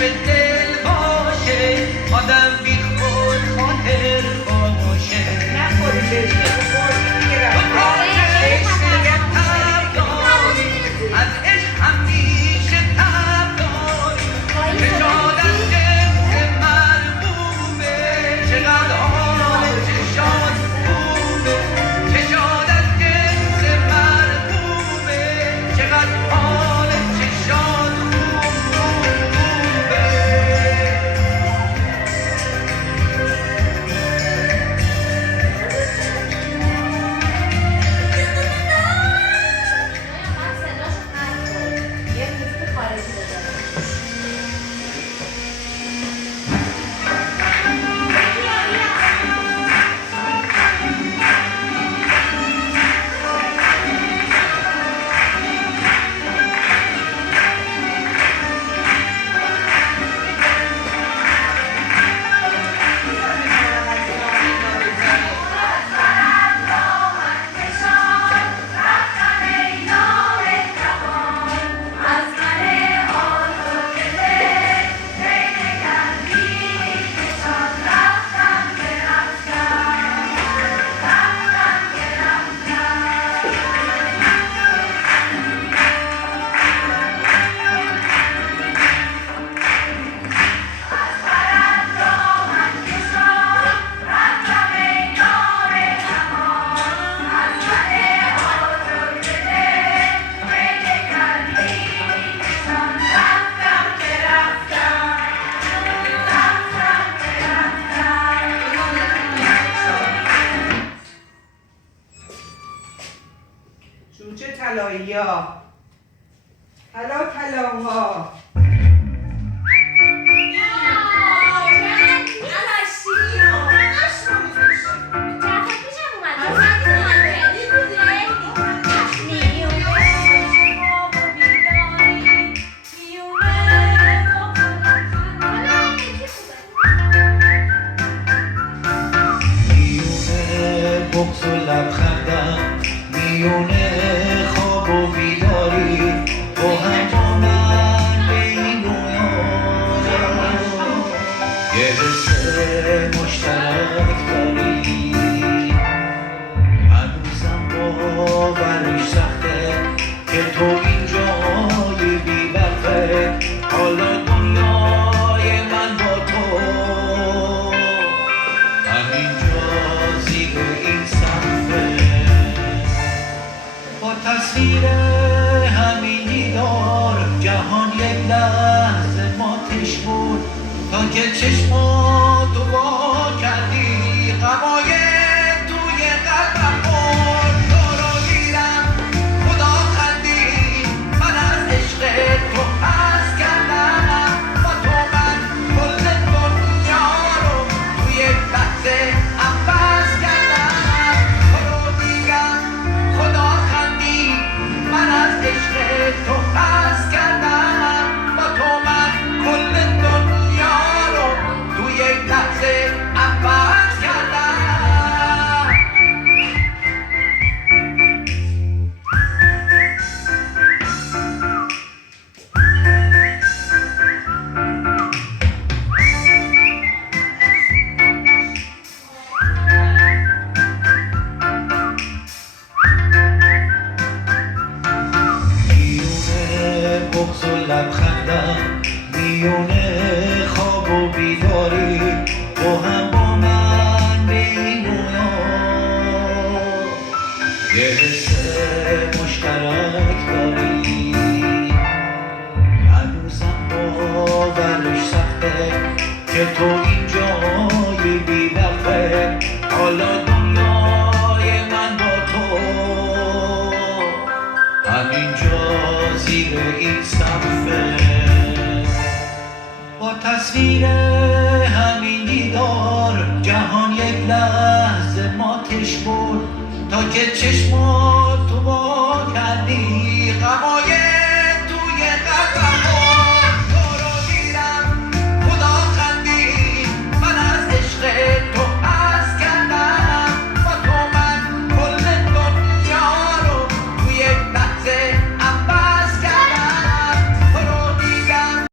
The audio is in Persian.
به دل باشه آدم بی خود خاطر باشه نخوری بشه تو عشق تب داری از عشق همیشه تب داری نشاد از جنس مرغوبه چقدر حال چشات خوبه چشاد از جنس مرغوبه چقدر حال چشات خوبه یه موزیک خارجی بذارم. جوجه طلایی‌ها طلاها میونه بغض و لبخندم میونه خواب و بیداری با هم با من به این رویارم یه حس مشترک داری هنوزم باورش سخته که تو اینجای بی وقته حالا دنیای من با تو همینجا زیر این صفحه با تصویر همین دیدار جهان یک لحظه ماتش بود تا که چشماتو وا کردی غمای توی قلبم بود تو رو دیدم خدا خندید من از عشق تو پس کردم با تو من کل دنیا رو توی یک لحظه عوض کردم تو رو دیدم خدا خندید من از عشق تو پس کردم با تو من کل دنیا رو توی یک لحظه عوض کردم میونه بغض و لبخندم میونه خواب و بیداری با هم با من به این رویا یه حس مشترک داری هنوزم باورش سخته که تو اینجای بی وقته حالا دنیای من با تو همینجا زیر این صفحه با تصویر همین دیدار جهان یک لحظه ماتش بود تا که چشماتو وا کردی غمای